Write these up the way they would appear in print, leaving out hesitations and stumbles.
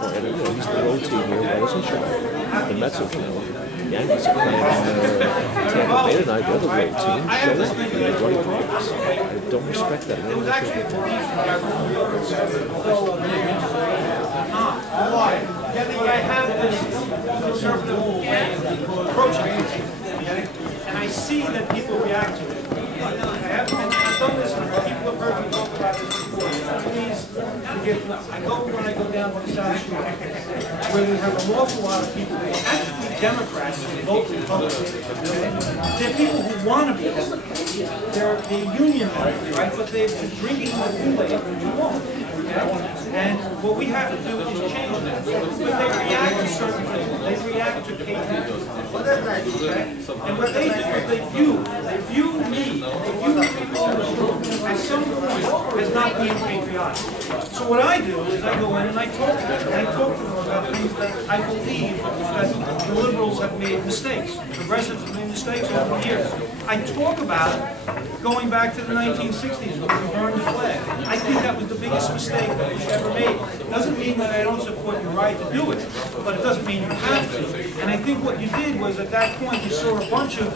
point. And, he's the road team here. Why doesn't show up? The Mets are playing. Yankees are playing Tampa Bay tonight. The other road team show up. They're running practice. I don't respect that. But I have this conservative way of approaching it, and I see that people react to it. I've done this, and people have heard me talk about this before. Please forgive me. When I go down to the South Shore, where we have an awful lot of people who are actually Democrats and vote Republicans. They're people who want to be Democrats. They're union members, right? But they've been drinking the Kool-Aid for too long. And what we have to do is change that. But they react to certain things. They react to cases. Okay? And what they do is they view me, at some point as not being patriotic. So what I do is I go in and I talk to them. And I talk to them about things that I believe that the liberals have made mistakes. Progressives have made mistakes over the years. I talk about going back to the 1960s when we burned the flag. I think that was the biggest mistake that we ever made. It doesn't mean that I don't support your right to do it, but it doesn't mean you have to. And I think what you did was at that point you saw a bunch of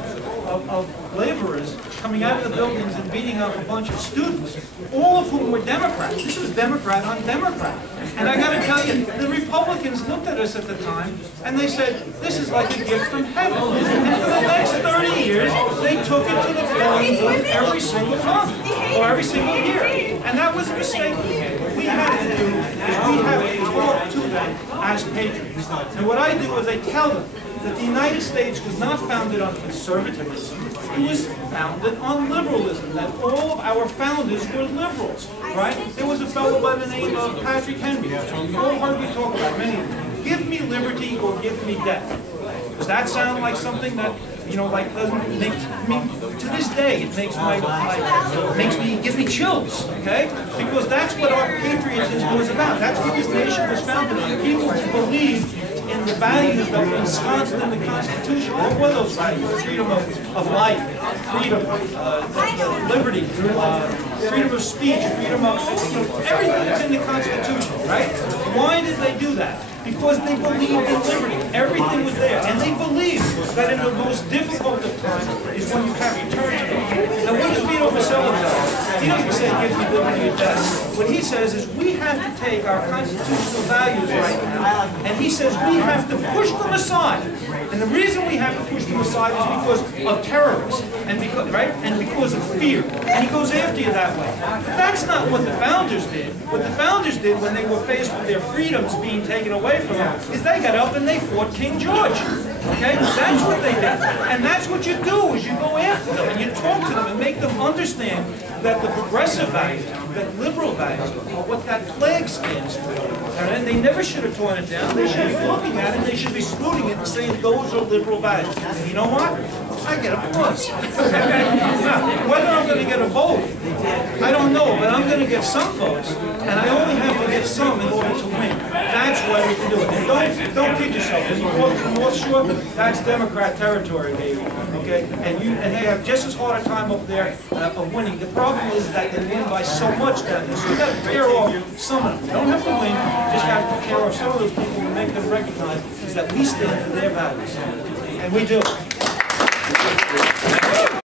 laborers coming out of the buildings and beating up a bunch of students, all of whom were Democrats. This was Democrat on Democrat. And I got to tell you, the Republicans looked at us at the time and they said, this is like a gift from heaven. And for the next 30 years, they took it to the voting booth every single month or every single year. And that was a mistake we made. What we had to do is we have to talk to them as patriots. And what I do is I tell them that the United States was not founded on conservatism, it was founded on liberalism, that all of our founders were liberals, right? There was a fellow by the name of Patrick Henry. You've all heard me talk about many of them. Give me liberty or give me death. Does that sound like something that, doesn't make me, to this day, it makes gives me chills, okay? Because that's what our patriotism was about. That's what this nation was founded on. People who believed in the values that were ensconced in the Constitution. What were those values? Freedom of life, freedom, liberty, freedom of speech, freedom of, everything that's in the Constitution, right? Why did they do that? Because they believed in liberty. Everything was there. And they believed that in the most difficult of times is when you have to turn to them. Now, what does Vito Marcello tell? He doesn't say give me liberty or death. What he says is we have to take our constitutional values right now, and he says we have to push them aside. And the reason we have to push them aside is because of terrorists, and because of fear. And he goes after you that way. But that's not what the founders did. What the founders did when they were faced with their freedoms being taken away from them is they got up and they fought King George. Okay? That's what they did. And that's what you do, is you go after them and you talk to them and make them understand that the progressive values, that liberal values, are what that flag stands for. And they never should have torn it down. They should be looking at it, they should be saluting it and saying those are liberal values. And you know what? I get a plus. Now, whether I'm going to get a vote, I don't know, but I'm going to get some votes, and I only have to get some in order to win. That's why we can do it. And don't kid yourself. When you walk to the North Shore, that's Democrat territory, baby. Okay, and they have just as hard a time up there of winning. The problem is that they win by so much down there. So you got to tear off some of them. You don't have to win. You just have to tear off some of those people and make them recognize that we stand for their values, and we do.